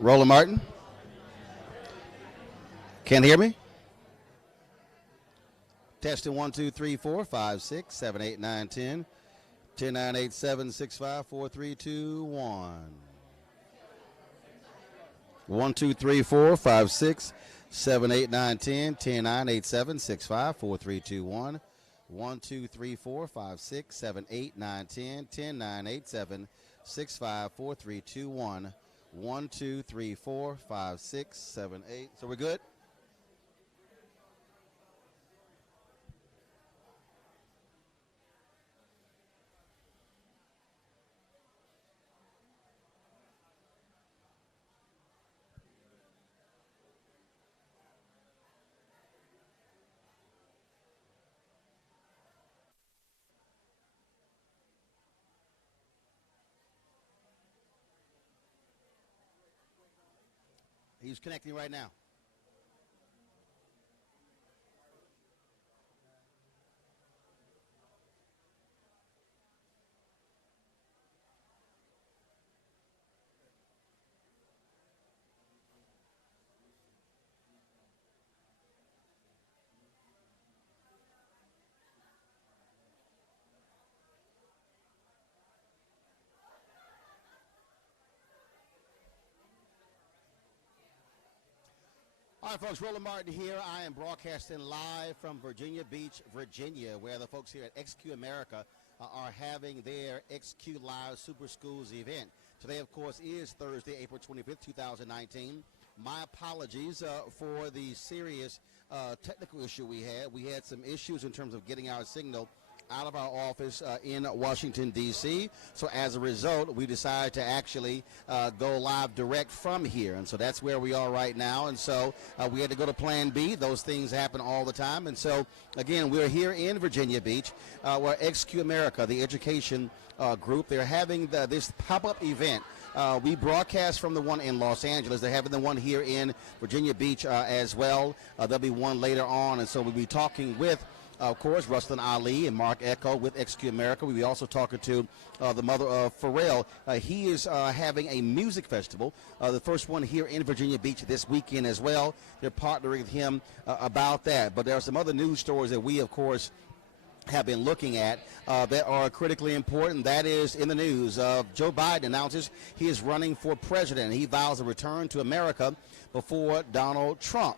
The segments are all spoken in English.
Roland Martin. Can't hear me? Testing 1, 2, 3, 4, 5, 6, 7, 8, 9, 10. 10, 9, 8, 7, 6, 5, 4, 3, 2, 1. 1, 2, 3, 4, 5, 6, 7, 8, 9, 10. 10, 9, 8, 7, 6, 5, 4, 3, 2, 1. 1, 2, 3, 4, 5, 6, 7, 8, 9, 10. 10, 9, 8, 7, 6, 5, 4, 3, 2, 1. 1, 2, 3, 4, 5, 6, 7, 8. So we're good? He's connecting right now. All right, folks, Roland Martin here. I am broadcasting live from Virginia Beach, Virginia, where the folks here at XQ America are having their XQ Live Super Schools event. Today, of course, is Thursday, April 25th, 2019. My apologies for the serious technical issue we had. We had some issues in terms of getting our signal out of our office in Washington, D.C. So as a result, we decided to actually go live direct from here. And so that's where we are right now. And so we had to go to Plan B. Those things happen all the time. And so, again, we're here in Virginia Beach where XQ America, the education group, they're having this pop-up event. We broadcast from the one in Los Angeles. They're having the one here in Virginia Beach as well. There'll be one later on. And so we'll be talking with, of course, Russlyn Ali and Marc Ecko with XQ America. We'll be also talking to the mother of Pharrell. He is having a music festival, the first one here in Virginia Beach this weekend as well. They're partnering with him about that. But there are some other news stories that we, of course, have been looking at that are critically important. That is in the news. Joe Biden announces he is running for president. He vows a return to America before Donald Trump.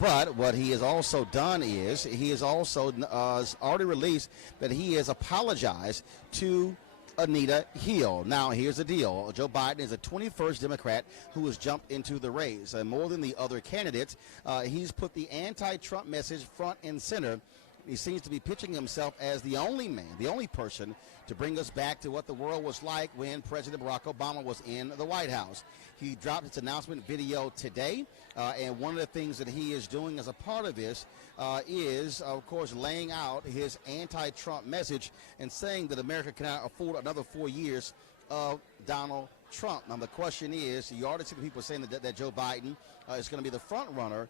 But what he has also done is he has also already released that he has apologized to Anita Hill. Now, here's the deal. Joe Biden is the 21st Democrat who has jumped into the race. And more than the other candidates, he's put the anti-Trump message front and center. He seems to be pitching himself as the only man, the only person to bring us back to what the world was like when President Barack Obama was in the White House. He dropped his announcement video today, and one of the things that he is doing as a part of this is, of course, laying out his anti-Trump message and saying that America cannot afford another 4 years of Donald Trump. Now, the question is, you already see people saying that Joe Biden is going to be the front runner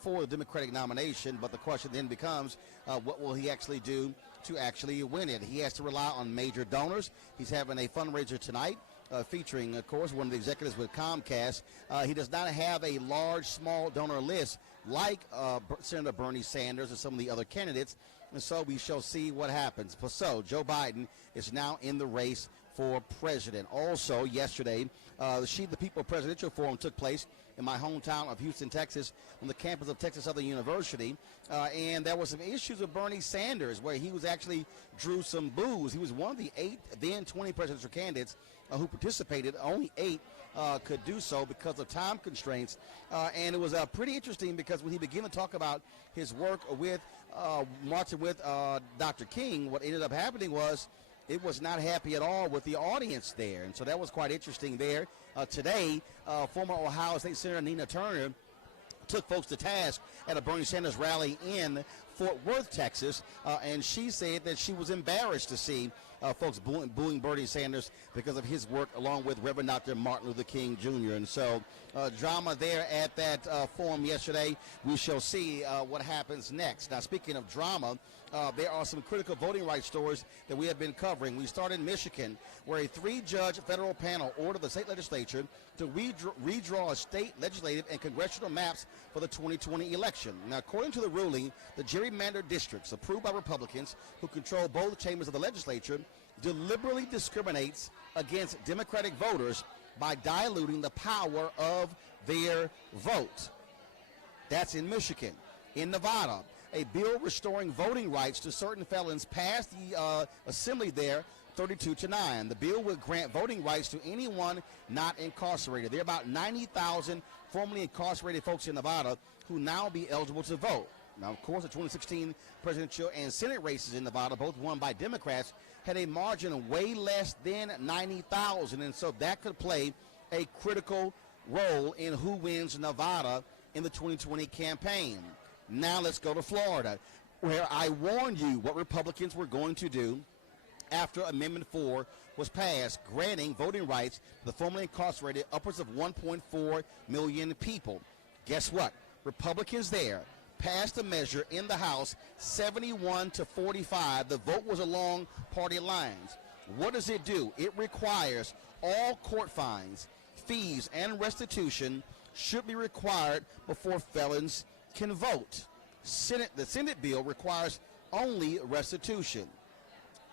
for the Democratic nomination, but the question then becomes, what will he actually do to actually win it? He has to rely on major donors. He's having a fundraiser tonight featuring, of course, one of the executives with Comcast. He does not have a large, small donor list like Senator Bernie Sanders and some of the other candidates, and so we shall see what happens. So Joe Biden is now in the race for president. Also, yesterday, the She the People Presidential Forum took place in my hometown of Houston, Texas, on the campus of Texas Southern University, and there were some issues with Bernie Sanders where he was actually drew some boos. He was one of the 8, then 20 presidential candidates who participated. Only 8 could do so because of time constraints, and it was pretty interesting because when he began to talk about his work with marching with Dr. King, what ended up happening was it was not happy at all with the audience there. And so that was quite interesting there. Today, former Ohio State Senator Nina Turner took folks to task at a Bernie Sanders rally in Fort Worth, Texas, and she said that she was embarrassed to see folks booing Bernie Sanders because of his work along with Reverend Dr. Martin Luther King Jr. And so drama there at that forum yesterday. We shall see what happens next. Now, speaking of drama, there are some critical voting rights stories that we have been covering. We start in Michigan, where a 3-judge federal panel ordered the state legislature to redraw state legislative and congressional maps for the 2020 election. Now, according to the ruling, the gerrymandered districts approved by Republicans who control both chambers of the legislature deliberately discriminates against Democratic voters by diluting the power of their vote. That's in Michigan. In Nevada, a bill restoring voting rights to certain felons passed the assembly there 32-9. The bill would grant voting rights to anyone not incarcerated. There are about 90,000 formerly incarcerated folks in Nevada who now be eligible to vote. Now, of course, the 2016 presidential and Senate races in Nevada, both won by Democrats, had a margin way less than 90,000, and so that could play a critical role in who wins Nevada in the 2020 campaign. Now let's go to Florida, where I warned you what Republicans were going to do after Amendment 4 was passed, granting voting rights to the formerly incarcerated upwards of 1.4 million people. Guess what? Republicans there passed a measure in the House 71-45. The vote was along party lines. What does it do? It requires all court fines, fees, and restitution should be required before felons can vote. The Senate bill requires only restitution.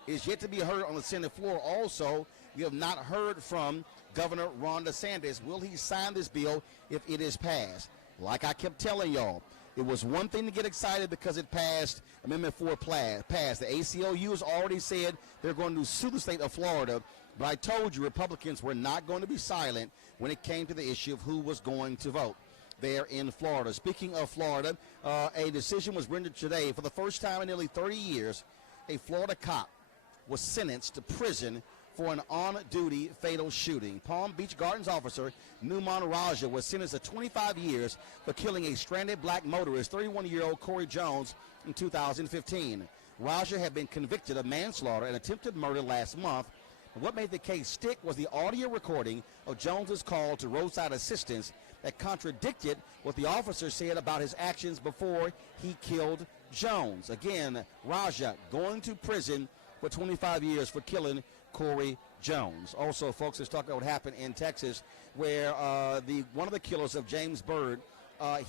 It's yet to be heard on the Senate floor. Also, you have not heard from Governor Ron DeSantis. Will he sign this bill if it is passed? Like I kept telling y'all, it was one thing to get excited because it passed, Amendment 4 passed. The ACLU has already said they're going to sue the state of Florida, but I told you Republicans were not going to be silent when it came to the issue of who was going to vote there in Florida. Speaking of Florida, a decision was rendered today. For the first time in nearly 30 years, a Florida cop was sentenced to prison for an on-duty fatal shooting. Palm Beach Gardens officer Numan Raja was sentenced to 25 years for killing a stranded black motorist, 31-year-old Corey Jones, in 2015. Raja had been convicted of manslaughter and attempted murder last month. And what made the case stick was the audio recording of Jones's call to roadside assistance that contradicted what the officer said about his actions before he killed Jones. Again, Raja going to prison for 25 years for killing Corey Jones. Also, folks, let's talk about what happened in Texas, where one of the killers of James Byrd,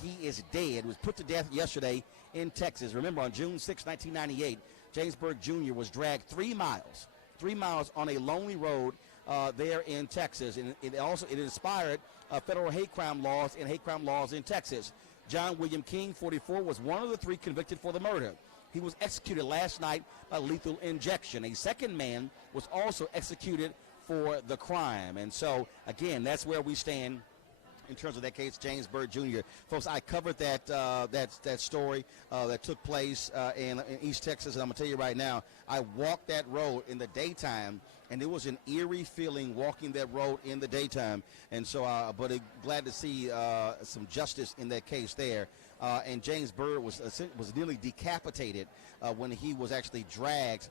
he is dead, was put to death yesterday in Texas. Remember, on June 6, 1998, James Byrd Jr. was dragged 3 miles on a lonely road there in Texas. And it inspired federal hate crime laws in Texas. John William King, 44, was one of the 3 convicted for the murder. He was executed last night by lethal injection. A second man was also executed for the crime. And so, again, that's where we stand in terms of that case, James Byrd Jr. Folks, I covered that story that took place in East Texas, and I'm going to tell you right now, I walked that road in the daytime, and it was an eerie feeling walking that road in the daytime. And so, but glad to see some justice in that case there. And James Byrd was nearly decapitated when he was actually dragged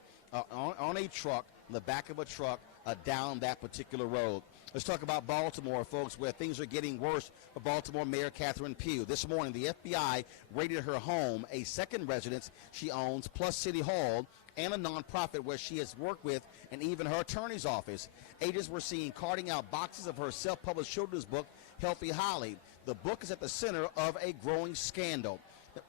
on a truck, in the back of a truck, down that particular road. Let's talk about Baltimore, folks, where things are getting worse for Baltimore Mayor Catherine Pugh. This morning, the FBI raided her home, a second residence she owns, plus City Hall, and a nonprofit where she has worked with, and even her attorney's office. Agents were seen carting out boxes of her self-published children's book, Healthy Holly. The book is at the center of a growing scandal.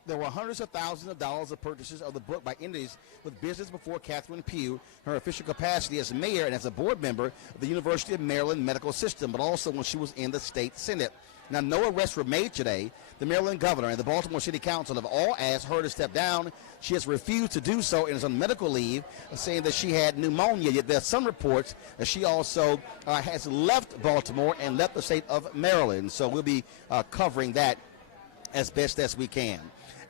There were hundreds of thousands of dollars of purchases of the book by entities with business before Catherine Pugh, her official capacity as mayor and as a board member of the University of Maryland Medical System, but also when she was in the state Senate. Now, no arrests were made today. The Maryland governor and the Baltimore City Council have all asked her to step down. She has refused to do so and is on medical leave, saying that she had pneumonia. Yet there are some reports that she also has left Baltimore and left the state of Maryland. So we'll be covering that as best as we can.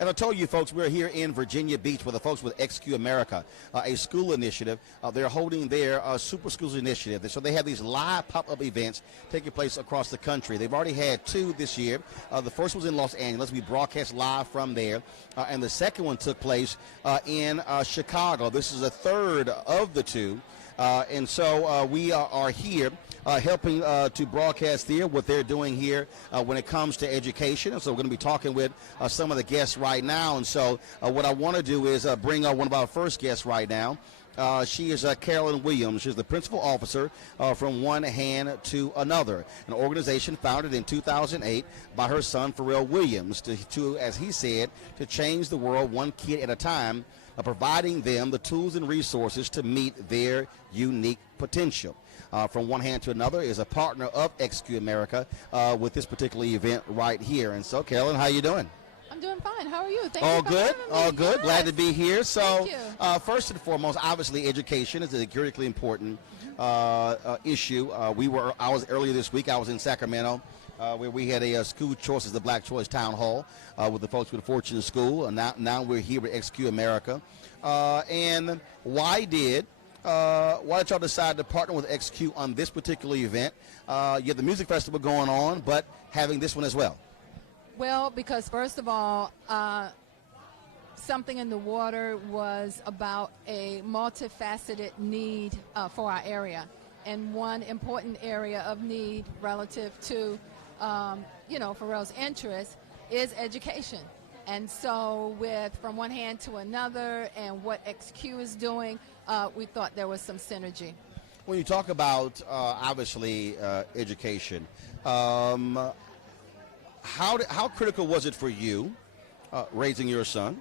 As I told you, folks, we're here in Virginia Beach with the folks with XQ America, a school initiative. They're holding their Super Schools Initiative. So they have these live pop-up events taking place across the country. They've already had 2 this year. The first was in Los Angeles. We broadcast live from there. And the second one took place in Chicago. This is the third of the 2. And so we are here helping to broadcast here what they're doing here when it comes to education. And so we're going to be talking with some of the guests right now. And so what I want to do is bring one of our first guests right now. She is Carolyn Williams. She's the principal officer from One Hand to Another, an organization founded in 2008 by her son, Pharrell Williams, to, as he said, to change the world one kid at a time, providing them the tools and resources to meet their unique potential. From One Hand to Another is a partner of XQ America with this particular event right here. And so, Carolyn, how you doing? I'm doing fine. How are you? Thank all you for good, having me. all good. Yes. Glad to be here. So, Thank first and foremost, obviously, education is a critically important issue. I was earlier this week. I was in Sacramento, where we had a school choices, the Black Choice Town Hall, with the folks with the Fortune School. And now we're here with XQ America. And why did y'all decide to partner with XQ on this particular event? You have the music festival going on, but having this one as well. Well, because first of all, Something in the Water was about a multifaceted need for our area. And one important area of need relative to, Pharrell's interest is education. And so from One Hand to Another and what XQ is doing, we thought there was some synergy. When you talk about, obviously, education, how critical was it for you raising your son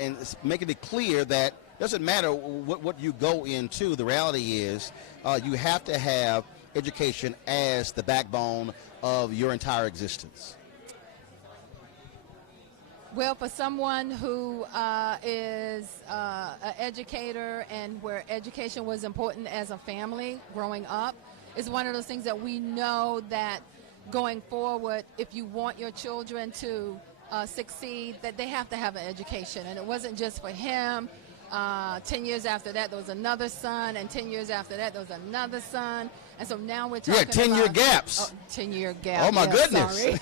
and making it clear that it doesn't matter what you go into, the reality is you have to have education as the backbone of your entire existence? Well, for someone who is an educator and where education was important as a family growing up, is one of those things that we know that going forward, if you want your children to succeed, that they have to have an education. And it wasn't just for him. 10 years after that, there was another son, and 10 years after that, there was another son. And so now we're talking about 10-year gaps. 10-year gaps. Oh, my goodness. Sorry.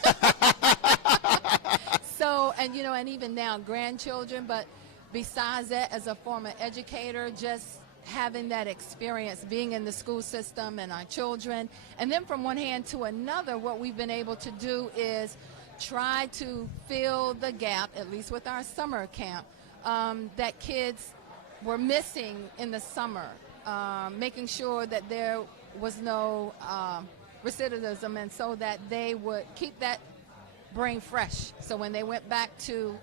So, and even now, grandchildren, but besides that, as a former educator, just having that experience, being in the school system and our children. And then from One Hand to Another, what we've been able to do is try to fill the gap, at least with our summer camp, that kids were missing in the summer, making sure that there was no recidivism, and so that they would keep that brain fresh. So when they went back to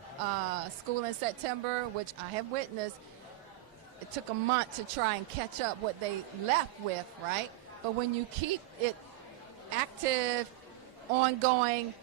school in September, which I have witnessed, it took a month to try and catch up what they left with, right? But when you keep it active, ongoing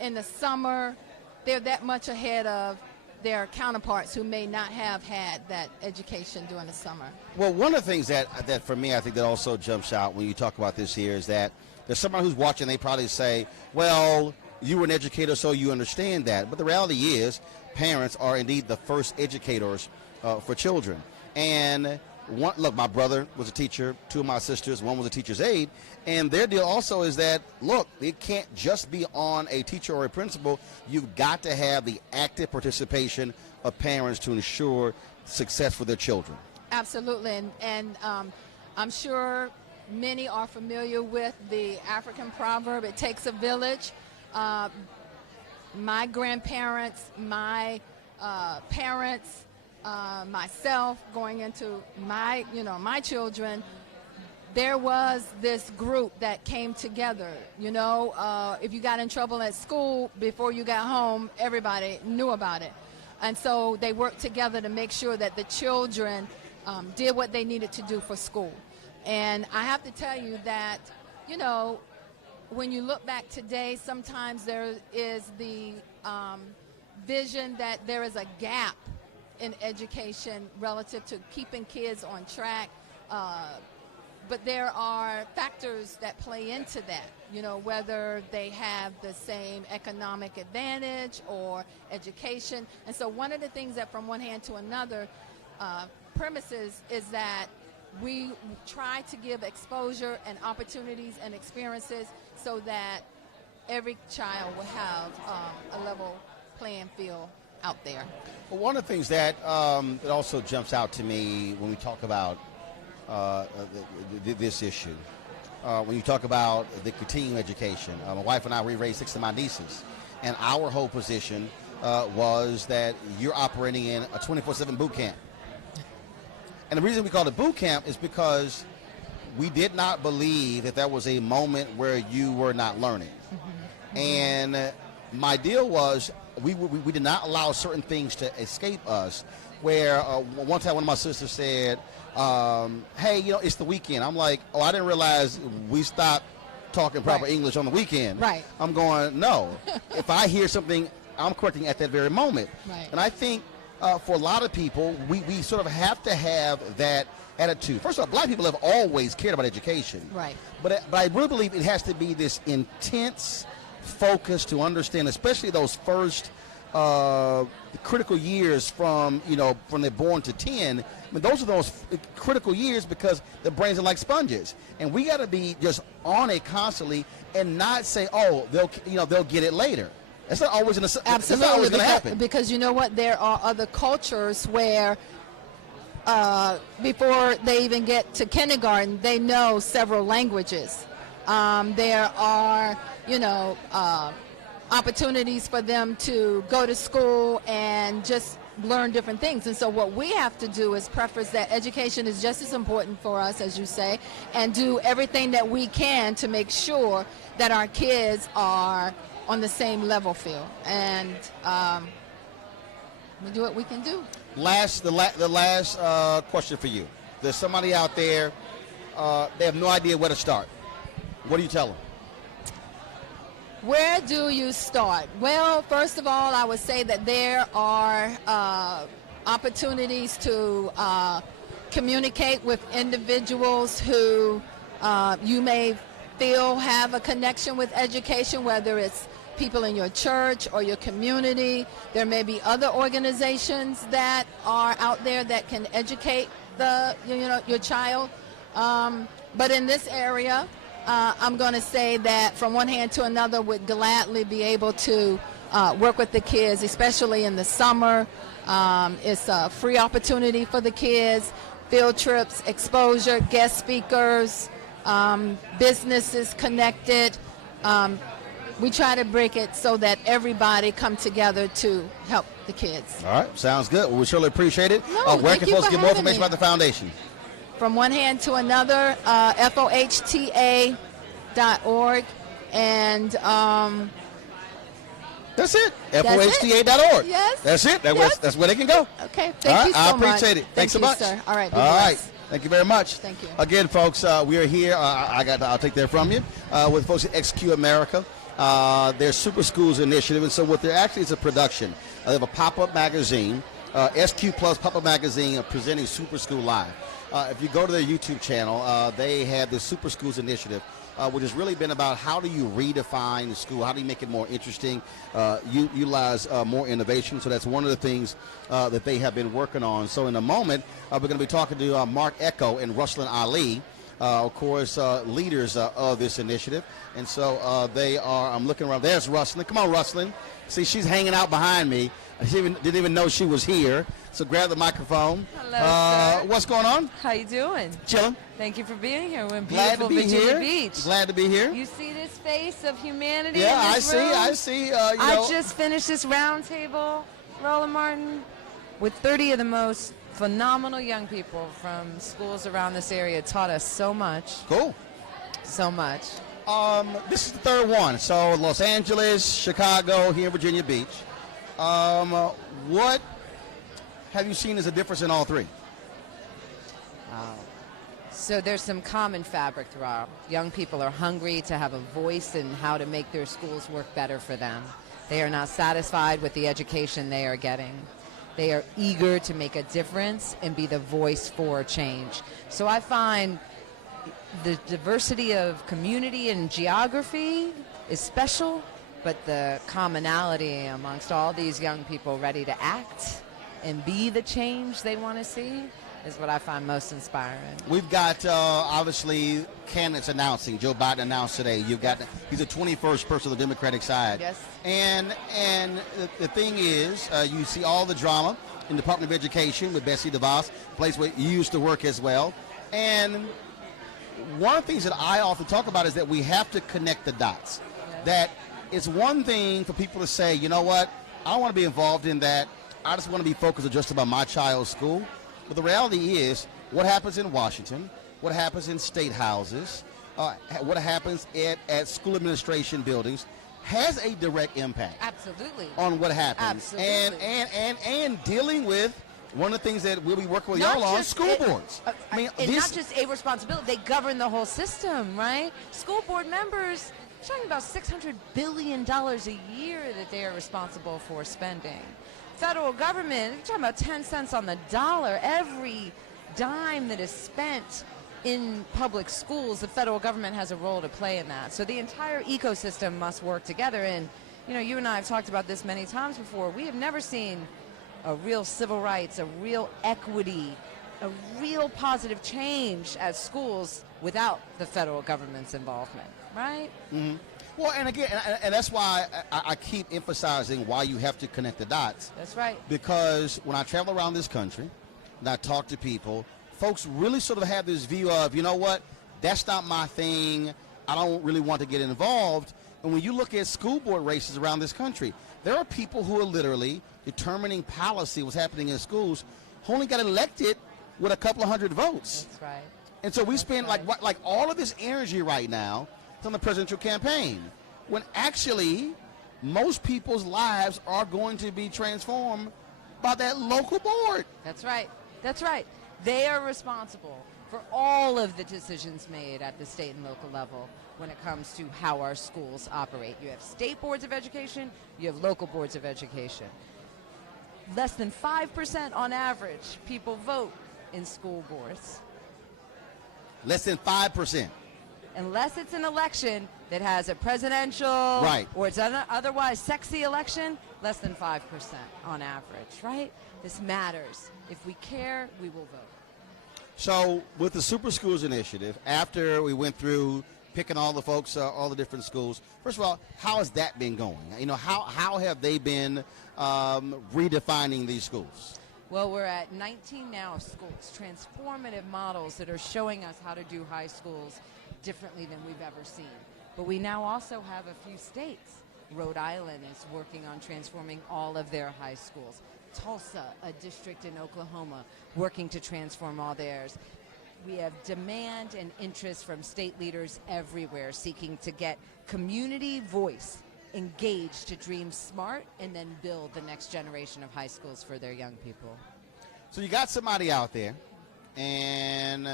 in the summer, they're that much ahead of their counterparts who may not have had that education during the summer. Well, one of the things that for me, I think that also jumps out when you talk about this here is that there's someone who's watching, they probably say, well, you were an educator, so you understand that. But the reality is parents are indeed the first educators for children. And look, my brother was a teacher, 2 of my sisters, one was a teacher's aide, and their deal also is that, look, it can't just be on a teacher or a principal. You've got to have the active participation of parents to ensure success for their children. Absolutely, and I'm sure many are familiar with the African proverb, it takes a village. My grandparents, my parents, myself, going into my children, there was this group that came together. If you got in trouble at school, before you got home, everybody knew about it. And so they worked together to make sure that the children did what they needed to do for school. And I have to tell you that, when you look back today, sometimes there is the vision that there is a gap in education relative to keeping kids on track, but there are factors that play into that, you know, whether they have the same economic advantage or education. And so one of the things that from one hand to another premises is that we try to give exposure and opportunities and experiences so that every child will have a level playing field out there. Well, one of the things that that also jumps out to me when we talk about this issue, when you talk about the continuing education, my wife and I, we raised 6 of my nieces, and our whole position was that you're operating in a 24/7 boot camp. And the reason we called it boot camp is because we did not believe that there was a moment where you were not learning. Mm-hmm. And my deal was we did not allow certain things to escape us, where one time one of my sisters said, hey, you know, it's the weekend. I'm like, oh, I didn't realize we stopped talking proper English on the weekend. Right. I'm going, no. If I hear something, I'm correcting at that very moment. Right. And I think for a lot of people, we sort of have to have that attitude. First of all, black people have always cared about education. Right. But I really believe it has to be this intense focus to understand, especially those first critical years from they're born to 10. I mean, those are those critical years because the brains are like sponges, and we got to be just on it constantly and not say, oh, they'll get it later. That's not always going to happen. Because you know what, there are other cultures where before they even get to kindergarten, they know several languages. There are, opportunities for them to go to school and just learn different things. And so what we have to do is preface that education is just as important for us, as you say, and do everything that we can to make sure that our kids are on the same level field. And we do what we can do. The last question for you. There's somebody out there, they have no idea where to start. What do you tell them? Where do you start? Well, first of all, I would say that there are opportunities to communicate with individuals who you may feel have a connection with education, whether it's people in your church or your community. There may be other organizations that are out there that can educate your child. But in this area, I'm going to say that from one hand to another would gladly be able to work with the kids, especially in the summer. It's a free opportunity for the kids, field trips, exposure, guest speakers, businesses connected. We try to break it so that everybody come together to help the kids. All right, sounds good. Well, we surely appreciate it. Where can folks get more information about the foundation? From one hand to another, FOHTA.org, and that's it. FOHTA.org. Yes. That's it. That's where they can go. Okay. Thank you so much. I appreciate it. Thanks so much. Sir. All right. All right. Thank you very much. Thank you. Again, folks, we are here. I'll take that from you with folks at XQ America. Their Super Schools Initiative, and so what they're actually is a production. They have a pop-up magazine, SQ Plus pop-up magazine presenting Super School Live. If you go to their YouTube channel, they have the Super Schools Initiative, which has really been about how do you redefine the school, how do you make it more interesting, utilize more innovation. So that's one of the things that they have been working on. So in a moment, we're going to be talking to Marc Ecko and Russlyn Ali, of course, leaders of this initiative. And so they are, I'm looking around, there's Russlyn. Come on, Russlyn. See, she's hanging out behind me. She didn't even know she was here. So grab the microphone. Hello, sir. What's going on? How you doing? Chilling. Thank you for being here. We're in Glad beautiful to be Virginia here. Beach. Glad to be here. You see this face of humanity Yeah, in I this see. room? I see. I just finished this round table, Roland Martin, with 30 of the most phenomenal young people from schools around this area. Taught us so much. Cool. So much. This is the third one. So Los Angeles, Chicago, here in Virginia Beach. What have you seen as a difference in all three? So there's some common fabric throughout. Young people are hungry to have a voice in how to make their schools work better for them. They are not satisfied with the education they are getting. They are eager to make a difference and be the voice for change. So I find the diversity of community and geography is special, but the commonality amongst all these young people ready to act and be the change they want to see is what I find most inspiring. We've got, obviously, candidates announcing. Joe Biden announced today. You've got, he's the 21st person on the Democratic side. Yes. And the thing is, you see all the drama in the Department of Education with Betsy DeVos, a place where you used to work as well. And one of the things that I often talk about is that we have to connect the dots. Yes. That it's one thing for people to say, you know what, I don't want to be involved in that. I just want to be focused on just about my child's school. But the reality is, what happens in Washington, what happens in state houses, what happens at school administration buildings has a direct impact. Absolutely. On what happens. Absolutely. And dealing with one of the things that we'll be working with y'all on, school boards. I mean, and not just a responsibility, they govern the whole system, right? School board members, we're talking about $600 billion a year that they are responsible for spending. Federal government, you're talking about 10 cents on the dollar. Every dime that is spent in public schools, the federal government has a role to play in that. So the entire ecosystem must work together. And, you know, you and I have talked about this many times before. We have never seen a real civil rights, a real equity, a real positive change at schools without the federal government's involvement, right? Mm-hmm. Well, and again, and that's why I keep emphasizing why you have to connect the dots. That's right. Because when I travel around this country and I talk to people, folks really sort of have this view of, you know what, that's not my thing. I don't really want to get involved. And when you look at school board races around this country, there are people who are literally determining policy, what's happening in schools, who only got elected with a couple of hundred votes. That's right. And so we spend like all of this energy right now on the presidential campaign, when actually most people's lives are going to be transformed by that local board. That's right. That's right. They are responsible for all of the decisions made at the state and local level when it comes to how our schools operate. You have state boards of education, you have local boards of education. Less than 5% on average people vote in school boards. Less than 5%. Unless it's an election that has a presidential or it's an otherwise sexy election, less than 5% on average, right? This matters. If we care, we will vote. So with the Super Schools Initiative, after we went through picking all the folks, all the different schools, first of all, how has that been going? You know, how have they been redefining these schools? Well, we're at 19 now schools, transformative models that are showing us how to do high schools differently than we've ever seen. But we now also have a few states. Rhode Island is working on transforming all of their high schools. Tulsa, a district in Oklahoma, working to transform all theirs. We have demand and interest from state leaders everywhere seeking to get community voice engaged to dream smart and then build the next generation of high schools for their young people. So you got somebody out there and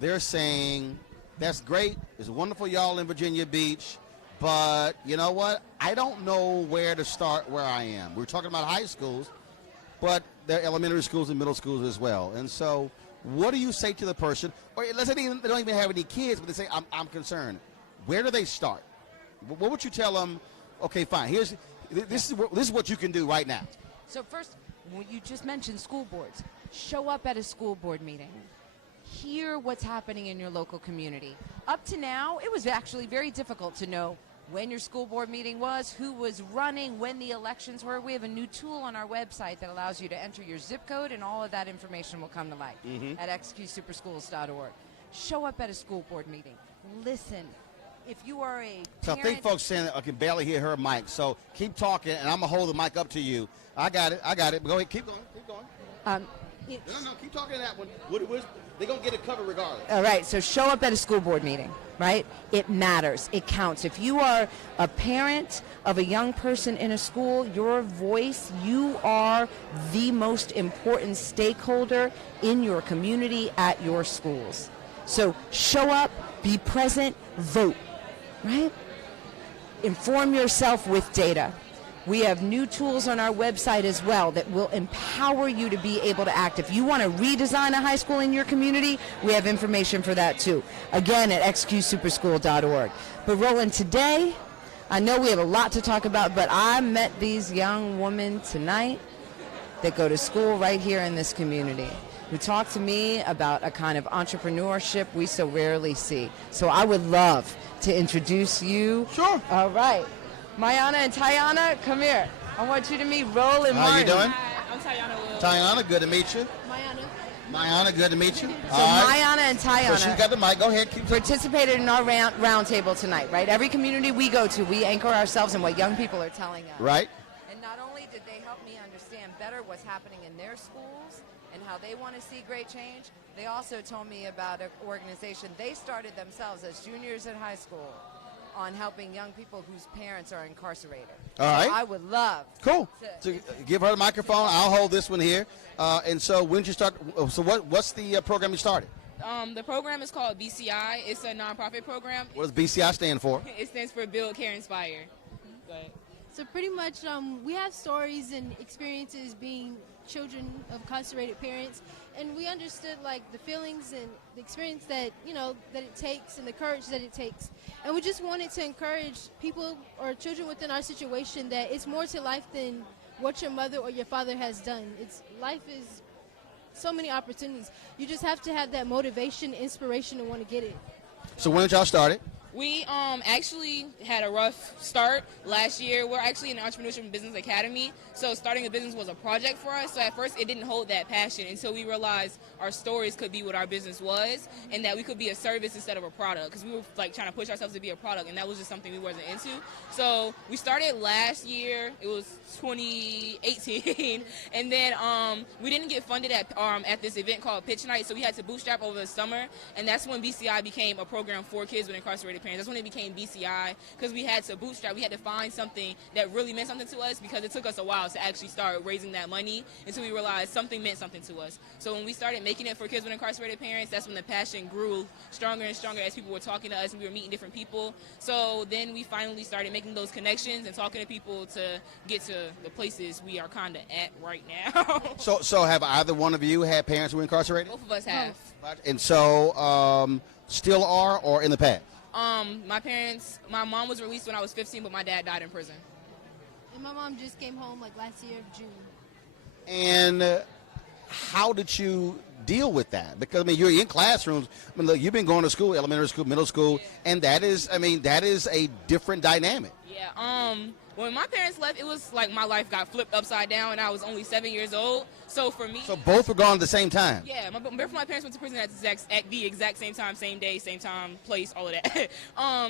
they're saying, that's great. It's wonderful y'all in Virginia Beach. But you know what? I don't know where to start where I am. We're talking about high schools, but there are elementary schools and middle schools as well. And so what do you say to the person? Or let's say they don't even have any kids, but they say, I'm concerned. Where do they start? What would you tell them? Okay, fine. This is what you can do right now. So first, you just mentioned school boards. Show up at a school board meeting. Hear what's happening in your local community. Up to now, it was actually very difficult to know when your school board meeting was, who was running, when the elections were. We have a new tool on our website that allows you to enter your zip code, and all of that information will come to light at xqsuperschools.org. Show up at a school board meeting. Listen. If you are a So I think folks saying I can barely hear her mic, so keep talking, and I'm going to hold the mic up to you. I got it. Go ahead. Keep going. No, keep talking to that one. They're going to get it covered regardless. All right, so show up at a school board meeting, right? It matters. It counts. If you are a parent of a young person in a school, your voice, you are the most important stakeholder in your community at your schools. So show up, be present, vote, right? Inform yourself with data. We have new tools on our website as well that will empower you to be able to act. If you want to redesign a high school in your community, we have information for that too. Again, at xqsuperschool.org. But Roland, today, I know we have a lot to talk about, but I met these young women tonight that go to school right here in this community, who talk to me about a kind of entrepreneurship we so rarely see. So I would love to introduce you. Sure. All right. Mayana and Tiana, come here. I want you to meet Roland How Martin. you doing? Hi, I'm Tiana Williams. Tiana, good to meet you. Mayana, good to meet you. So Mayana and So Tiana she got the mic. Go ahead. Keep participated in our round table tonight, right? Every community we go to, we anchor ourselves in what young people are telling us. Right. And not only did they help me understand better what's happening in their schools and how they want to see great change, they also told me about an organization they started themselves as juniors in high school on helping young people whose parents are incarcerated. All right. So I would love Cool. to So give her the microphone. I'll hold this one here. And so when did you start? So what's the program you started? The program is called BCI. It's a nonprofit program. What does BCI stand for? It stands for Build, Care, Inspire. Go ahead. So pretty much we have stories and experiences being children of incarcerated parents, and we understood like the feelings and the experience that that it takes and the courage that it takes, and we just wanted to encourage people or children within our situation that it's more to life than what your mother or your father has done. Life is so many opportunities. You just have to have that motivation, inspiration to want to get it. So when did y'all start it? We actually had a rough start last year. We're actually in the Entrepreneurship and Business Academy, so starting a business was a project for us. So at first it didn't hold that passion until we realized our stories could be what our business was, and that we could be a service instead of a product, because we were like trying to push ourselves to be a product, and that was just something we wasn't into. So we started last year. It was 2018, and then we didn't get funded at this event called Pitch Night, so we had to bootstrap over the summer, and that's when BCI became a program for kids with incarcerated parents. That's when it became BCI, because we had to bootstrap. We had to find something that really meant something to us, because it took us a while to actually start raising that money until we realized something meant something to us. So when we started making it for kids with incarcerated parents, that's when the passion grew stronger and stronger as people were talking to us and we were meeting different people. So then we finally started making those connections and talking to people to get to the places we are kind of at right now. So have either one of you had parents who were incarcerated? Both of us have. And so still are, or in the past? My mom was released when I was 15, but my dad died in prison. And my mom just came home like last year of June. And how did you deal with that? Because, I mean, you're in classrooms. I mean, look, you've been going to school, elementary school, middle school, and that is a different dynamic. Yeah. When my parents left, it was like my life got flipped upside down, and I was only 7 years old. So for me, so both were gone at the same time. Yeah, both of my parents went to prison at the exact same time, same day, same time, place, all of that.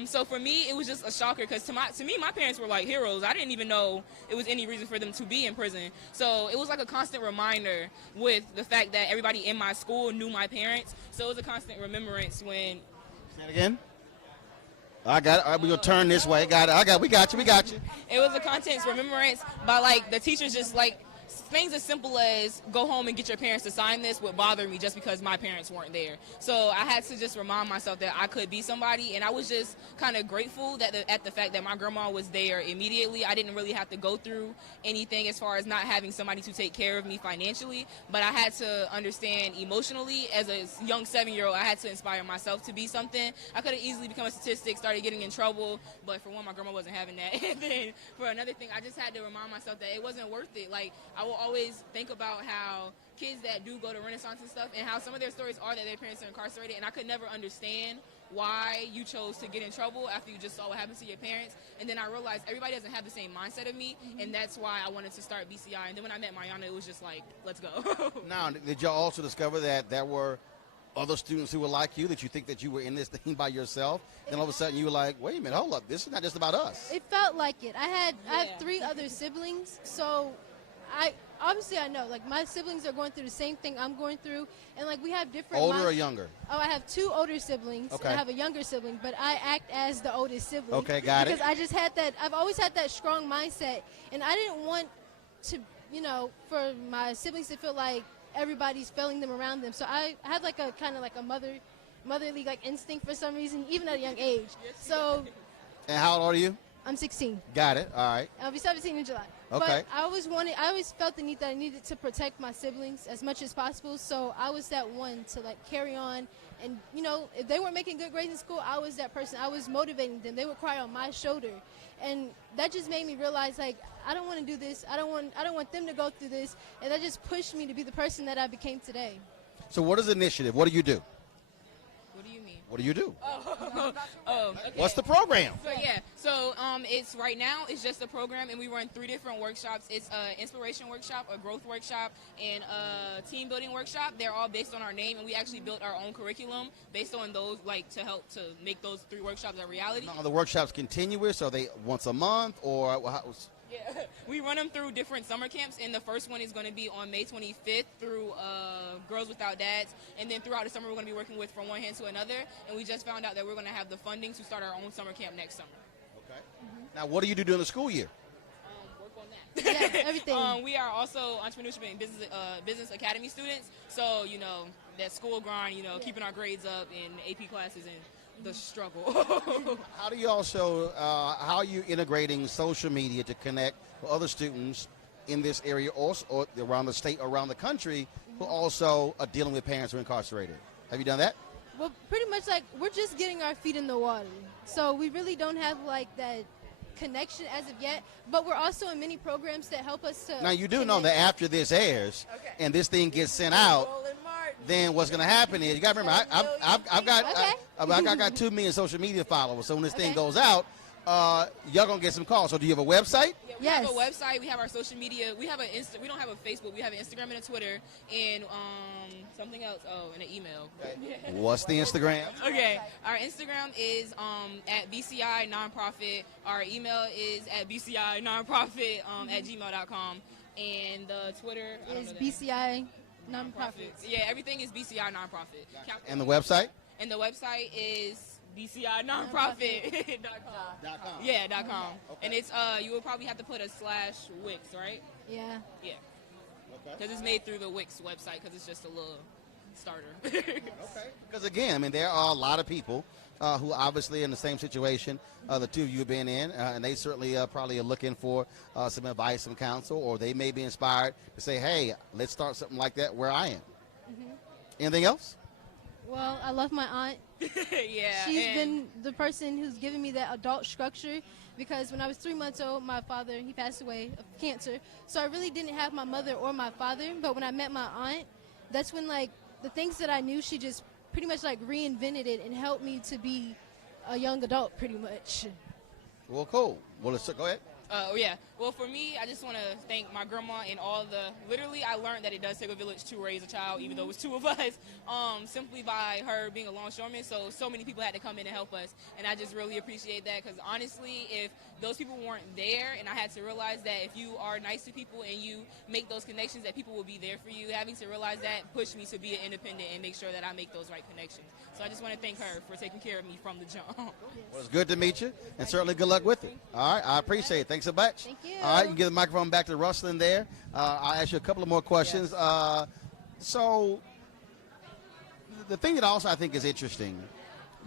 So for me, it was just a shocker, because to me, my parents were like heroes. I didn't even know it was any reason for them to be in prison. So it was like a constant reminder with the fact that everybody in my school knew my parents. So it was a constant remembrance when. Say it again. I got it. All right, we're going to turn this way. Got it. We got you. It was a constant remembrance by, like, the teachers just, like, things as simple as go home and get your parents to sign this would bother me just because my parents weren't there. So I had to just remind myself that I could be somebody, and I was just kind of grateful that at the fact that my grandma was there immediately. I didn't really have to go through anything as far as not having somebody to take care of me financially, but I had to understand emotionally as a young 7-year-old, I had to inspire myself to be something. I could have easily become a statistic, started getting in trouble, but for one, my grandma wasn't having that. And then for another thing, I just had to remind myself that it wasn't worth it. Like, I will always think about how kids that do go to Renaissance and stuff, and how some of their stories are that their parents are incarcerated, and I could never understand why you chose to get in trouble after you just saw what happened to your parents. And then I realized everybody doesn't have the same mindset of me, and that's why I wanted to start BCI. And then when I met Mayana, it was just like, let's go. Now, did y'all also discover that there were other students who were like you, that you think that you were in this thing by yourself? Then all of a sudden you were like, wait a minute, hold up, this is not just about us. It felt like it. I have 3 other siblings, so I know, like, my siblings are going through the same thing I'm going through, and like we have different older or younger? Oh, I have 2 older siblings. Okay. And I have a younger sibling, but I act as the oldest sibling. Okay, got it. Because I just had that. I've always had that strong mindset, and I didn't want to, for my siblings to feel like everybody's failing them around them. So I have like a kind of like a motherly like instinct for some reason, even at a young age. So. And how old are you? I'm 16. Got it. All right. I'll be 17 in July. Okay. But I always felt the need that I needed to protect my siblings as much as possible. So I was that one to like carry on. And you know, if they weren't making good grades in school, I was that person. I was motivating them. They would cry on my shoulder. And that just made me realize, like, I don't want to do this. I don't want them to go through this. And that just pushed me to be the person that I became today. So what is the initiative? What do you do? What do you mean? What do you do? Okay. What's the program? So it's right now it's just a program, and we run 3 different workshops. It's an inspiration workshop, a growth workshop, and a team building workshop. They're all based on our name, and we actually built our own curriculum based on those, like, to help to make those 3 workshops a reality. Are the workshops continuous? Are they once a month, or how? Yeah, we run them through different summer camps, and the first one is going to be on May 25th through Girls Without Dads, and then throughout the summer we're going to be working with From One Hand to Another, and we just found out that we're going to have the funding to start our own summer camp next summer. Okay. Now, what do you do during the school year? Work on that. Yeah, everything. We are also entrepreneurship and business academy students, so, you know, that school grind, you know, keeping our grades up in AP classes and the struggle. How do you also, how are you integrating social media to connect with other students in this area also, or around the state, around the country, who also are dealing with parents who are incarcerated? Have you done that? Well, pretty much, like, we're just getting our feet in the water. So we really don't have, like, that connection as of yet, but we're also in many programs that help us to Now, you do know that after this airs and this thing gets sent out, then what's going to happen is, you got to remember, I've got 2 million social media followers. So when this thing goes out, y'all going to get some calls. So do you have a website? Yeah, we have a website. We have our social media. We have we don't have a Facebook. We have an Instagram and a Twitter and something else. Oh, and an email. What's the Instagram? Okay. Our Instagram is at BCI Nonprofit. Our email is at BCI Nonprofit at gmail.com. And the Twitter is BCI Nonprofits. Yeah, everything is BCI Nonprofit. And the website? And the website is BCINonprofit.com. Yeah, .com. Okay. And it's you would probably have to put a /Wix, right? Yeah. Yeah. Because it's made through the Wix website, because it's just a little starter. Okay. Because again, I mean, there are a lot of people who obviously in the same situation the 2 of you have been in, and they certainly probably are looking for some advice, some counsel, or they may be inspired to say, hey, let's start something like that where I am. Anything else? Well, I love my aunt. Yeah. She's been the person who's given me that adult structure, because when I was 3 months old, my father, he passed away of cancer. So I really didn't have my mother or my father, but when I met my aunt, that's when, like, the things that I knew, she just pretty much, like, reinvented it and helped me to be a young adult, pretty much. Well, cool. Well, let's go ahead. Yeah. Well, for me, I just want to thank my grandma and all literally, I learned that it does take a village to raise a child, even though it was 2 of us, simply by her being a longshoreman. So many people had to come in and help us, and I just really appreciate that, because honestly, if those people weren't there, and I had to realize that if you are nice to people and you make those connections, that people will be there for you, having to realize that pushed me to be an independent and make sure that I make those right connections. So I just want to thank her for taking care of me from the jump. Well, it's good to meet you, and certainly good luck with it. All right, I appreciate it. Thanks so much. Thank you. All right, you can give the microphone back to Russlyn there. I'll ask you a couple of more questions. Yes. So the thing that also I think is interesting,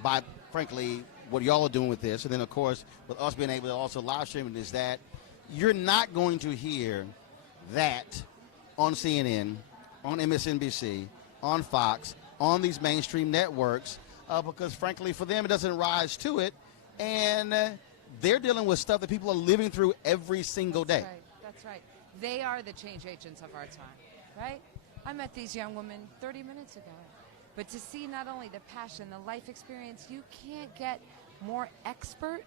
by frankly what y'all are doing with this, and then of course with us being able to also live stream it, is that you're not going to hear that on CNN, on MSNBC, on Fox, on these mainstream networks, because frankly for them it doesn't rise to it, and they're dealing with stuff that people are living through every single day. That's right. They are the change agents of our time, right? I met these young women 30 minutes ago. But to see not only the passion, the life experience, you can't get more expert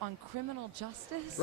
on criminal justice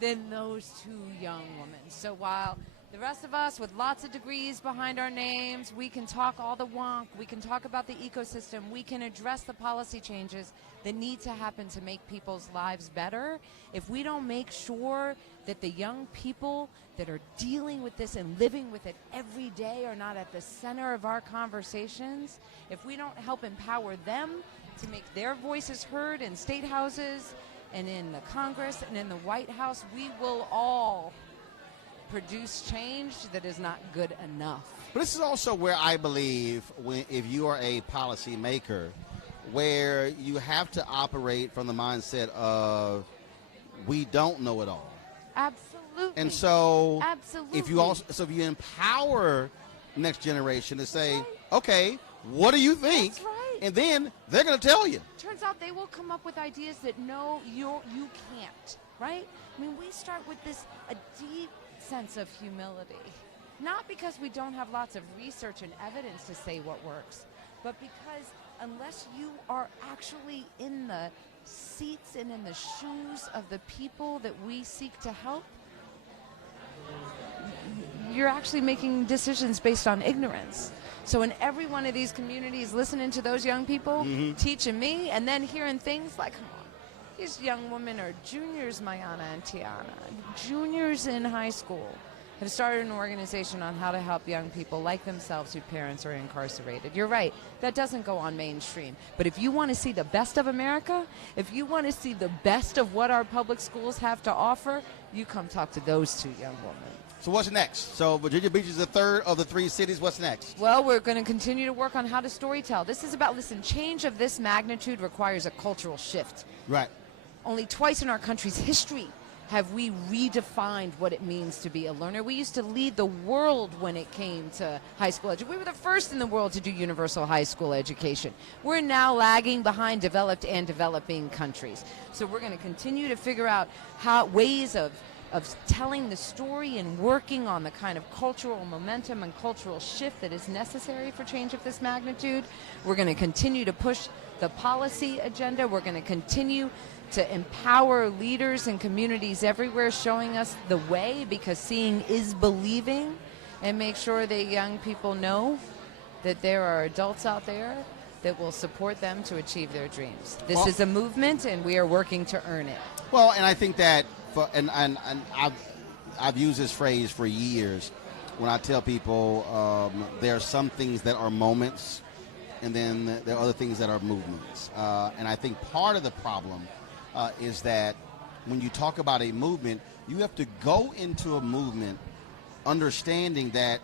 than those 2 young women. So while the rest of us with lots of degrees behind our names, we can talk all the wonk, we can talk about the ecosystem, we can address the policy changes that need to happen to make people's lives better. If we don't make sure that the young people that are dealing with this and living with it every day are not at the center of our conversations, if we don't help empower them to make their voices heard in state houses and in the Congress and in the White House, we will all produce change that is not good enough. But this is also where I believe, if you are a policymaker, where you have to operate from the mindset of we don't know it all. Absolutely. And so Absolutely. if you empower next generation to say, okay, what do you think? That's right. And then they're going to tell you. Turns out they will come up with ideas that no, you can't, right? I mean, we start with a deep sense of humility. Not because we don't have lots of research and evidence to say what works, but because unless you are actually in the seats and in the shoes of the people that we seek to help, you're actually making decisions based on ignorance. So in every one of these communities, listening to those young people, teaching me, and then hearing things like, come on, these young women are juniors, Mayana and Tiana, juniors in high school, have started an organization on how to help young people like themselves whose parents are incarcerated. You're right, that doesn't go on mainstream. But if you want to see the best of America, if you want to see the best of what our public schools have to offer, you come talk to those two young women. So what's next? So Virginia Beach is the third of the three cities. What's next? Well, we're going to continue to work on how to storytell. This is about, listen, change of this magnitude requires a cultural shift. Right. Only twice in our country's history have we redefined what it means to be a learner. We used to lead the world when it came to high school education. We were the first in the world to do universal high school education. We're now lagging behind developed and developing countries. So we're going to continue to figure out ways of telling the story and working on the kind of cultural momentum and cultural shift that is necessary for change of this magnitude. We're going to continue to push the policy agenda. We're going to continue to empower leaders and communities everywhere, showing us the way, because seeing is believing, and make sure that young people know that there are adults out there that will support them to achieve their dreams. This is a movement, and we are working to earn it. Well, and I think that, and I've used this phrase for years when I tell people there are some things that are moments, and then there are other things that are movements. And I think part of the problem is that when you talk about a movement, you have to go into a movement understanding that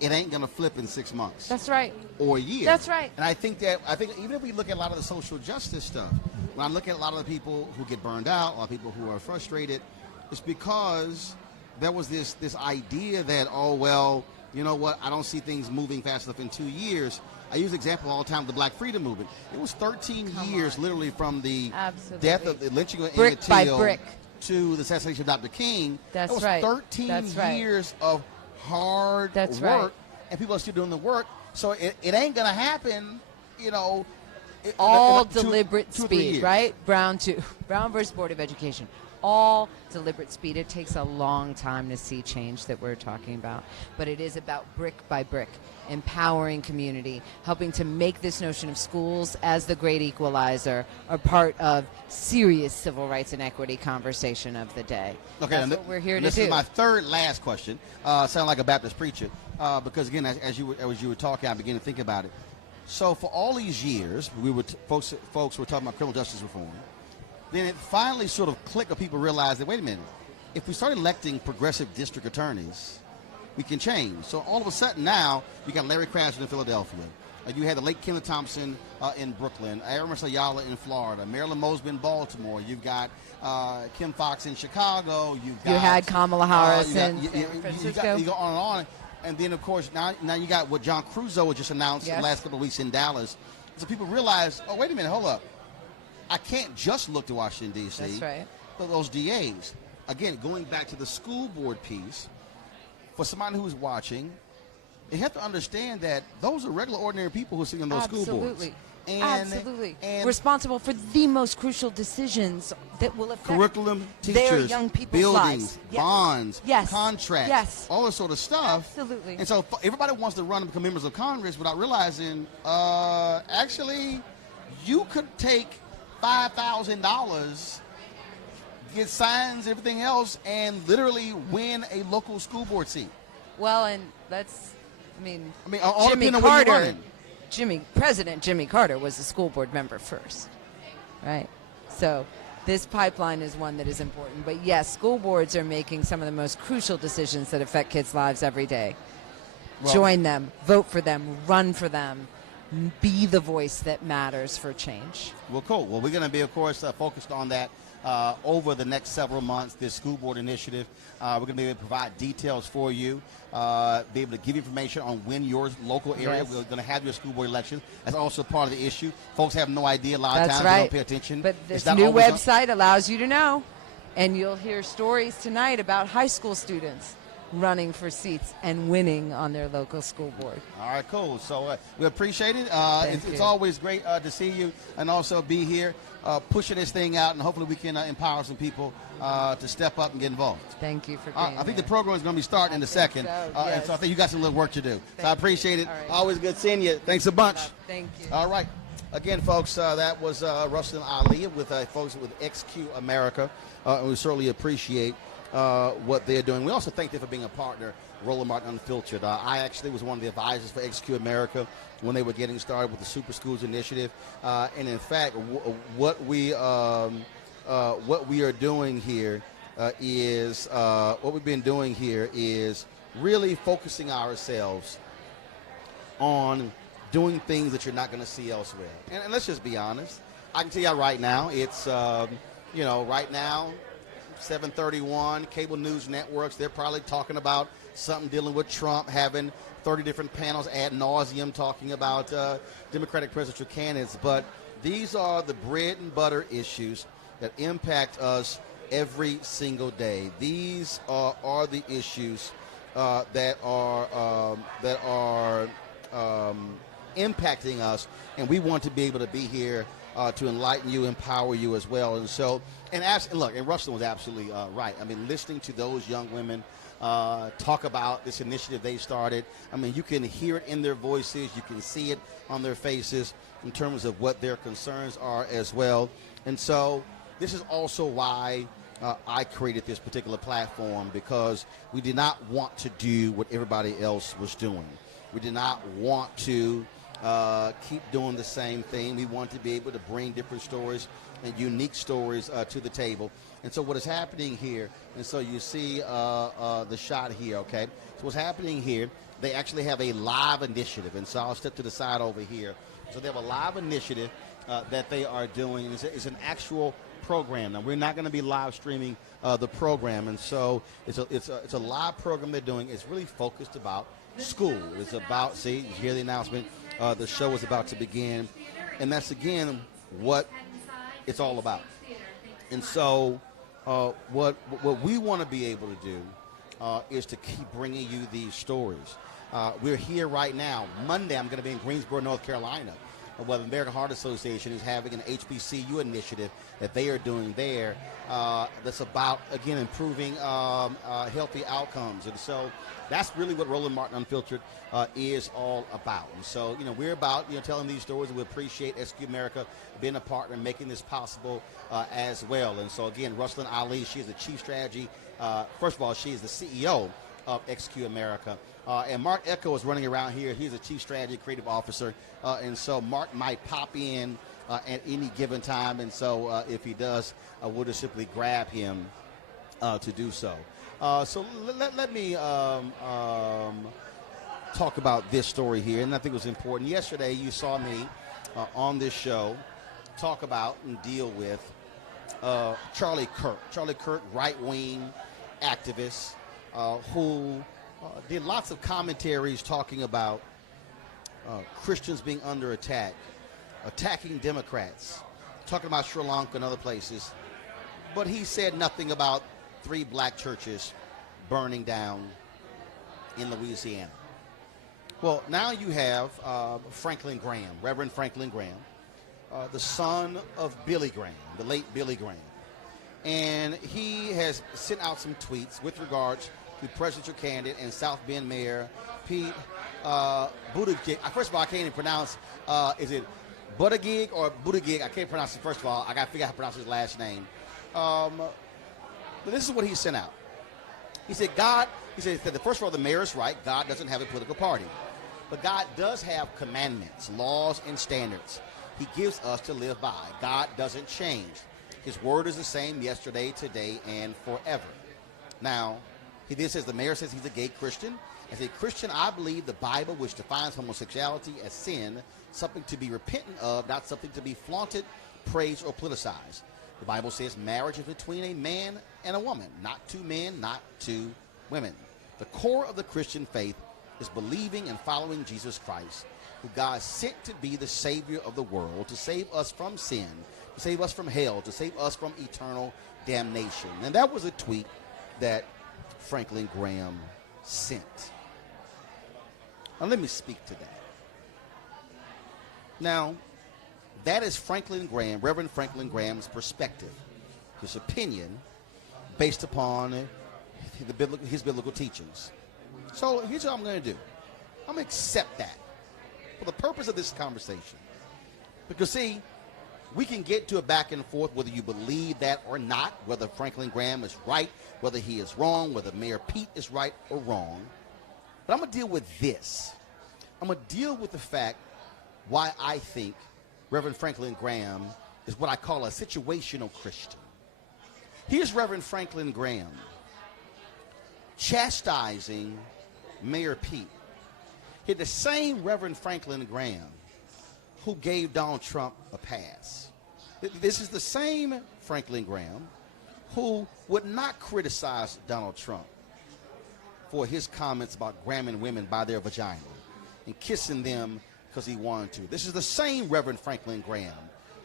it ain't going to flip in 6 months. That's right. Or a year. That's right. And I think even if we look at a lot of the social justice stuff, when I look at a lot of the people who get burned out, a lot of people who are frustrated, it's because there was this idea that, oh, well, you know what, I don't see things moving fast enough in 2 years. I use the example all the time of the Black Freedom Movement. It was 13 years literally from the death of the lynching of Emmett Till to the assassination of Dr. King. That's right. It was 13 years of hard work, and people are still doing the work. So it ain't going to happen, you know. All deliberate speed, right? Brown versus Board of Education. All deliberate speed. It takes a long time to see change that we're talking about. But it is about brick by brick, empowering community, helping to make this notion of schools as the great equalizer a part of serious civil rights and equity conversation of the day. Okay, that's what we're here to do. This is my third last question. Sound like a Baptist preacher, because again, as you were talking, I began to think about it. So for all these years, folks were talking about criminal justice reform. Then it finally sort of clicked, or people realized that, wait a minute, if we start electing progressive district attorneys, we can change. So all of a sudden now, you got Larry Krasner in Philadelphia. You had the late Kenneth Thompson in Brooklyn, Aaron Ayala in Florida, Marilyn Mosby in Baltimore. You've got Kim Foxx in Chicago. You had Kamala Harris in San Francisco. You go on and on. And then, of course, now you got what John Crusoe just announced the last couple of weeks in Dallas. So people realize, oh, wait a minute, hold up. I can't just look to Washington, D.C. That's right. For those DAs. Again, going back to the school board piece, for somebody who's watching, they have to understand that those are regular, ordinary people who are sitting on those school boards. Absolutely. And responsible for the most crucial decisions that will affect curriculum, teachers, their young people's buildings, lives. bonds, contracts, all this sort of stuff. Absolutely. And so everybody wants to run and become members of Congress without realizing, actually, you could take $5,000, get signs, everything else, and literally win a local school board seat. Well, and all Jimmy depending on where you're Carter. running. President Jimmy Carter was a school board member first, right? So this pipeline is one that is important. But yes, school boards are making some of the most crucial decisions that affect kids' lives every day. Well, join them, vote for them, run for them, be the voice that matters for change. Well, cool. Well, we're going to be, of course, focused on that over the next several months, this school board initiative. We're going to be able to provide details for you, be able to give you information on when your local area, Yes. we're going to have your school board election. That's also part of the issue. Folks have no idea a lot of That's times. right. They don't pay attention. But It's this not new always on- website allows you to know. And you'll hear stories tonight about high school students running for seats and winning on their local school board. All right, cool. So we appreciate it. It's you. always great to see you and also be here pushing this thing out, and hopefully we can empower some people to step up and get involved. Thank you for being I think here. the program is going to be starting in a second, so, and so I yes. think you got some little work to do. So I appreciate it. All right. Always good seeing you. Thanks a bunch. Thank you. All right. Again, folks, that was Russlyn Ali with folks with XQ America, and we certainly appreciate what they're doing. We also thank them for being a partner, Roland Martin Unfiltered. I actually was one of the advisors for XQ America when they were getting started with the Super Schools Initiative, and in fact, what we are doing here is what we've been doing here is really focusing ourselves on doing things that you're not going to see elsewhere. And let's just be honest. I can tell you right now, it's, right now, 7:31, cable news networks, they're probably talking about something dealing with Trump, having 30 different panels ad nauseum talking about Democratic presidential candidates. But these are the bread and butter issues that impact us every single day. These are the issues that are impacting us, and we want to be able to be here to enlighten you, empower you as well. And so, and Russlyn was absolutely right. I mean, listening to those young women talk about this initiative they started, I mean, you can hear it in their voices, you can see it on their faces in terms of what their concerns are as well. And so, this is also why I created this particular platform, because we did not want to do what everybody else was doing. We did not want to keep doing the same thing. We want to be able to bring different stories and unique stories to the table. And so what is happening here, and so you see the shot here, okay? So what's happening here, they actually have a live initiative. And so I'll step to the side over here. So they have a live initiative that they are doing. It's an actual program. Now, we're not going to be live streaming the program. And so it's a live program they're doing. It's really focused about school. It's about, see, you hear the announcement, the show is about to begin, and that's again what it's all about. And so what we want to be able to do is to keep bringing you these stories. We're here right now. Monday, I'm going to be in Greensboro, North Carolina, where the American Heart Association is having an HBCU initiative that they are doing there that's about, again, improving healthy outcomes. And so that's really what Roland Martin Unfiltered is all about. And so, we're about, telling these stories, and we appreciate SQ America being a partner and making this possible as well. And so, again, Russlyn Ali, she is the chief strategy. First of all, she is the CEO of XQ America. And Marc Ecko is running around here. He's the chief strategy creative officer. And so Mark might pop in at any given time. And so if he does, we'll just simply grab him to do so. So let me talk about this story here. And I think it was important. Yesterday, you saw me on this show talk about and deal with Charlie Kirk. Charlie Kirk, right-wing activist who did lots of commentaries talking about Christians being under attack, attacking Democrats, talking about Sri Lanka and other places. But he said nothing about 3 black churches burning down in Louisiana. Well, now you have Franklin Graham, Reverend Franklin Graham, the son of Billy Graham, the late Billy Graham. And he has sent out some tweets with regards to presidential candidate and South Bend Mayor Pete Buttigieg. First of all, I can't even pronounce, is it Buttigieg or Buttigieg? I can't pronounce it, first of all. I got to figure out how to pronounce his last name. But this is what he sent out. He said, first of all, the mayor is right. God doesn't have a political party. But God does have commandments, laws, and standards he gives us to live by. God doesn't change. His word is the same yesterday, today, and forever. Now, he then says, the mayor says he's a gay Christian. As a Christian, I believe the Bible, which defines homosexuality as sin, something to be repentant of, not something to be flaunted, praised, or politicized. The Bible says marriage is between a man and a woman, not two men, not two women. The core of the Christian faith is believing and following Jesus Christ, who God sent to be the Savior of the world, to save us from sin, to save us from hell, to save us from eternal damnation. And that was a tweet that Franklin Graham sent. Now let me speak to that. Now, that is Franklin Graham, Reverend Franklin Graham's perspective, his opinion, based upon his biblical teachings. So here's what I'm going to do. I'm going to accept that for the purpose of this conversation. Because, see, we can get to a back and forth whether you believe that or not, whether Franklin Graham is right, whether he is wrong, whether Mayor Pete is right or wrong. But I'm going to deal with this. I'm going to deal with the fact why I think Reverend Franklin Graham is what I call a situational Christian. Here's Reverend Franklin Graham chastising Mayor Pete. Here's the same Reverend Franklin Graham who gave Donald Trump a pass. This is the same Franklin Graham who would not criticize Donald Trump for his comments about grabbing women by their vagina and kissing them because he wanted to. This is the same Reverend Franklin Graham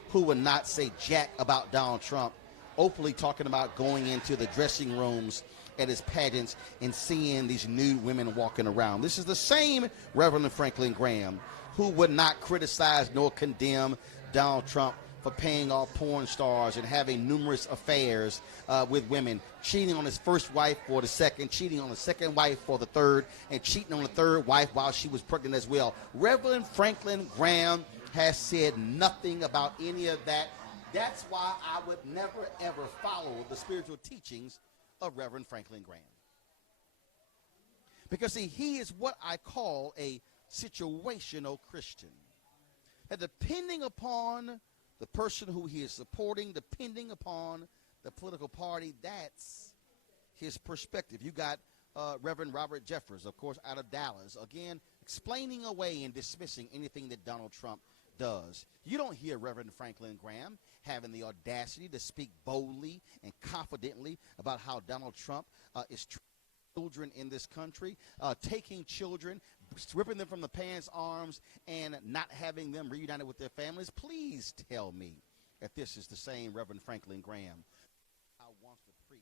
who would not say jack about Donald Trump, openly talking about going into the dressing rooms at his pageants and seeing these nude women walking around. This is the same Reverend Franklin Graham who would not criticize nor condemn Donald Trump for paying off porn stars and having numerous affairs with women, cheating on his first wife for the second, cheating on the second wife for the third, and cheating on the third wife while she was pregnant as well. Reverend Franklin Graham has said nothing about any of that. That's why I would never, ever follow the spiritual teachings of Reverend Franklin Graham. Because, see, he is what I call a situational Christian. And depending upon the person who he is supporting, depending upon the political party, that's his perspective. You got Reverend Robert Jeffers, of course, out of Dallas, again, explaining away and dismissing anything that Donald Trump does. You don't hear Reverend Franklin Graham having the audacity to speak boldly and confidently about how Donald Trump is treating children in this country, taking children, ripping them from the parents' arms, and not having them reunited with their families. Please tell me that this is the same Reverend Franklin Graham who wants to preach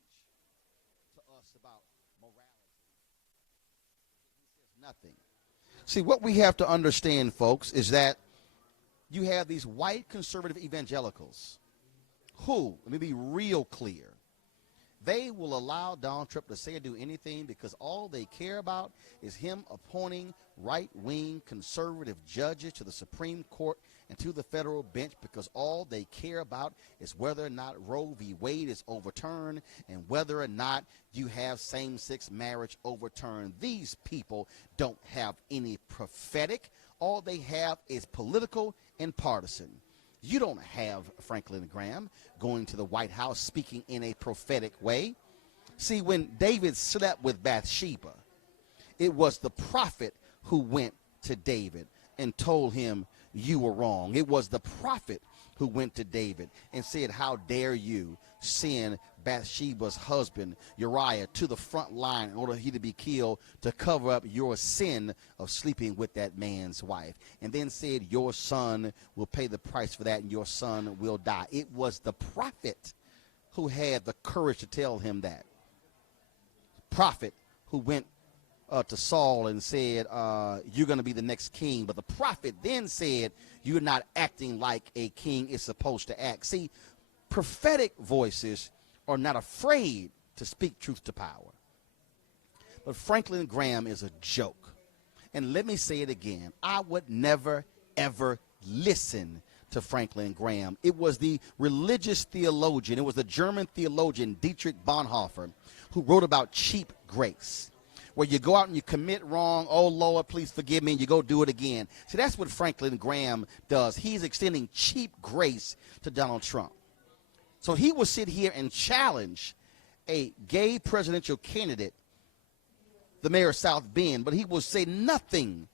to us about morality. He says nothing. See, what we have to understand, folks, is that you have these white conservative evangelicals who, let me be real clear, they will allow Donald Trump to say or do anything because all they care about is him appointing right-wing conservative judges to the Supreme Court and to the federal bench, because all they care about is whether or not Roe v. Wade is overturned and whether or not you have same-sex marriage overturned. These people don't have any prophetic. All they have is political and partisan. You don't have Franklin Graham going to the White House speaking in a prophetic way. See, when David slept with Bathsheba, it was the prophet who went to David and told him, you were wrong. It was the prophet who went to David and said, how dare you send Bathsheba's husband Uriah to the front line in order he to be killed to cover up your sin of sleeping with that man's wife, and then said your son will pay the price for that and your son will die. It was the prophet who had the courage to tell him that. Prophet who went to Saul and said, you're going to be the next king. But the prophet then said, you're not acting like a king is supposed to act. See, prophetic voices are not afraid to speak truth to power. But Franklin Graham is a joke. And let me say it again. I would never, ever listen to Franklin Graham. It was the religious theologian, it was the German theologian Dietrich Bonhoeffer who wrote about cheap grace, where you go out and you commit wrong, oh, Lord, please forgive me, and you go do it again. See, that's what Franklin Graham does. He's extending cheap grace to Donald Trump. So he will sit here and challenge a gay presidential candidate, the mayor of South Bend, but he will say nothing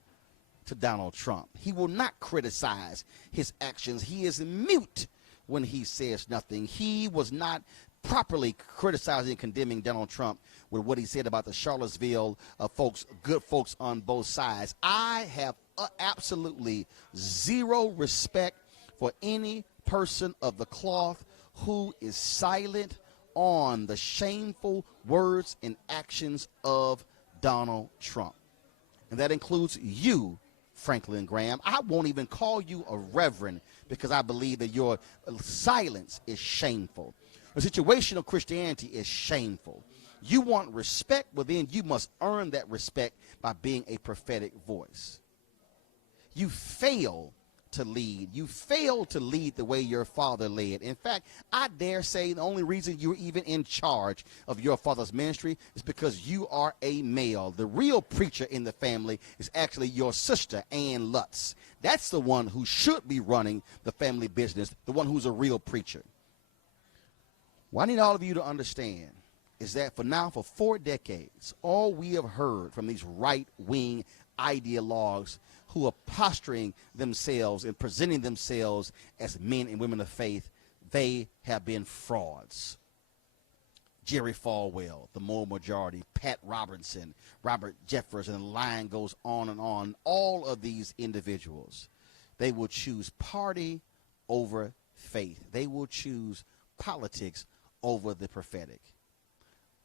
to Donald Trump. He will not criticize his actions. He is mute when he says nothing. He was not properly criticizing and condemning Donald Trump with what he said about the Charlottesville folks, good folks on both sides. I have absolutely zero respect for any person of the cloth who is silent on the shameful words and actions of Donald Trump. And that includes you, Franklin Graham. I won't even call you a reverend because I believe that your silence is shameful. The situational Christianity is shameful. You want respect, well then you must earn that respect by being a prophetic voice. You fail to lead. You fail to lead the way your father led. In fact, I dare say the only reason you're even in charge of your father's ministry is because you are a male. The real preacher in the family is actually your sister, Ann Lutz. That's the one who should be running the family business, the one who's a real preacher. What I need all of you to understand is that for 4 decades, all we have heard from these right-wing ideologues who are posturing themselves and presenting themselves as men and women of faith, they have been frauds. Jerry Falwell, the moral majority, Pat Robertson, Robert Jefferson, and the line goes on and on. All of these individuals, they will choose party over faith. They will choose politics over the prophetic.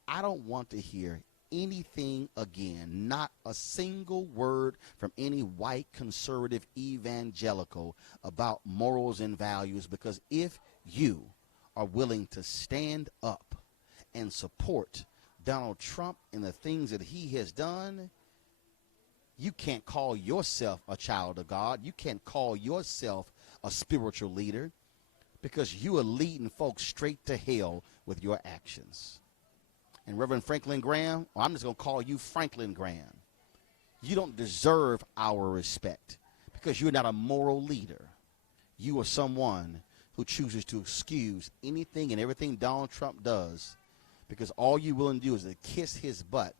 I don't want to hear anything again, not a single word from any white conservative evangelical about morals and values, because if you are willing to stand up and support Donald Trump and the things that he has done, you can't call yourself a child of God. You can't call yourself a spiritual leader, because you are leading folks straight to hell with your actions. And Reverend Franklin Graham, well, I'm just going to call you Franklin Graham. You don't deserve our respect because you're not a moral leader. You are someone who chooses to excuse anything and everything Donald Trump does because all you're willing to do is to kiss his butt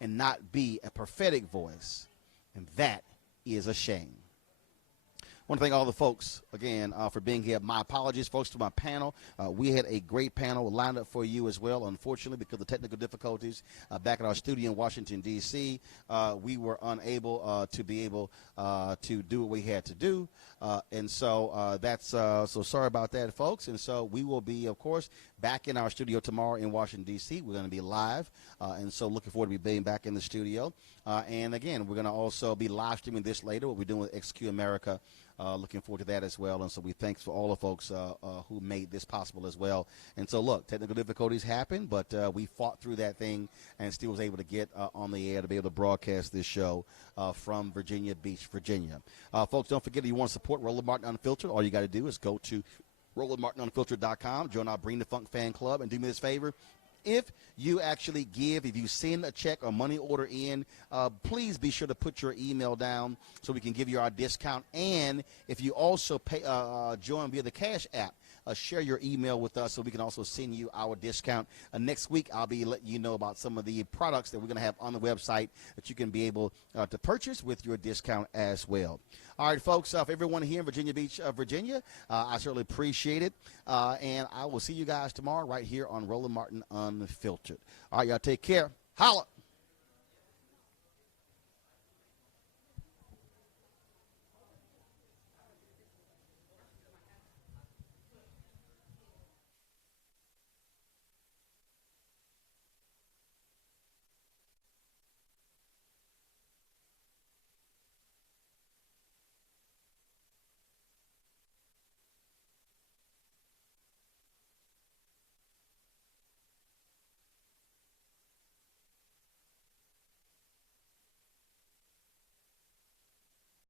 and not be a prophetic voice. And that is a shame. I want to thank all the folks, again, for being here. My apologies, folks, to my panel. We had a great panel lined up for you as well. Unfortunately, because of technical difficulties back at our studio in Washington, D.C., we were unable to be able to do what we had to do. And so that's so sorry about that, folks. And so we will be, of course, back in our studio tomorrow in Washington, D.C. We're going to be live. And so looking forward to being back in the studio. And, again, we're going to also be live streaming this later, what we're doing with XQ America. Looking forward to that as well. And so we thanks for all the folks who made this possible as well. And so, look, technical difficulties happened, but we fought through that thing and still was able to get on the air to be able to broadcast this show from Virginia Beach, Virginia. Folks, don't forget, if you want to support Roland Martin Unfiltered, all you got to do is go to RolandMartinUnfiltered.com, join our Bring the Funk fan club, and do me this favor. If you actually give, if you send a check or money order in, please be sure to put your email down so we can give you our discount. And if you also pay, join via the Cash app, share your email with us so we can also send you our discount. Next week, I'll be letting you know about some of the products that we're going to have on the website that you can be able to purchase with your discount as well. All right, folks, for everyone here in Virginia Beach, Virginia, I certainly appreciate it. And I will see you guys tomorrow right here on Roland Martin Unfiltered. All right, y'all take care. Holla.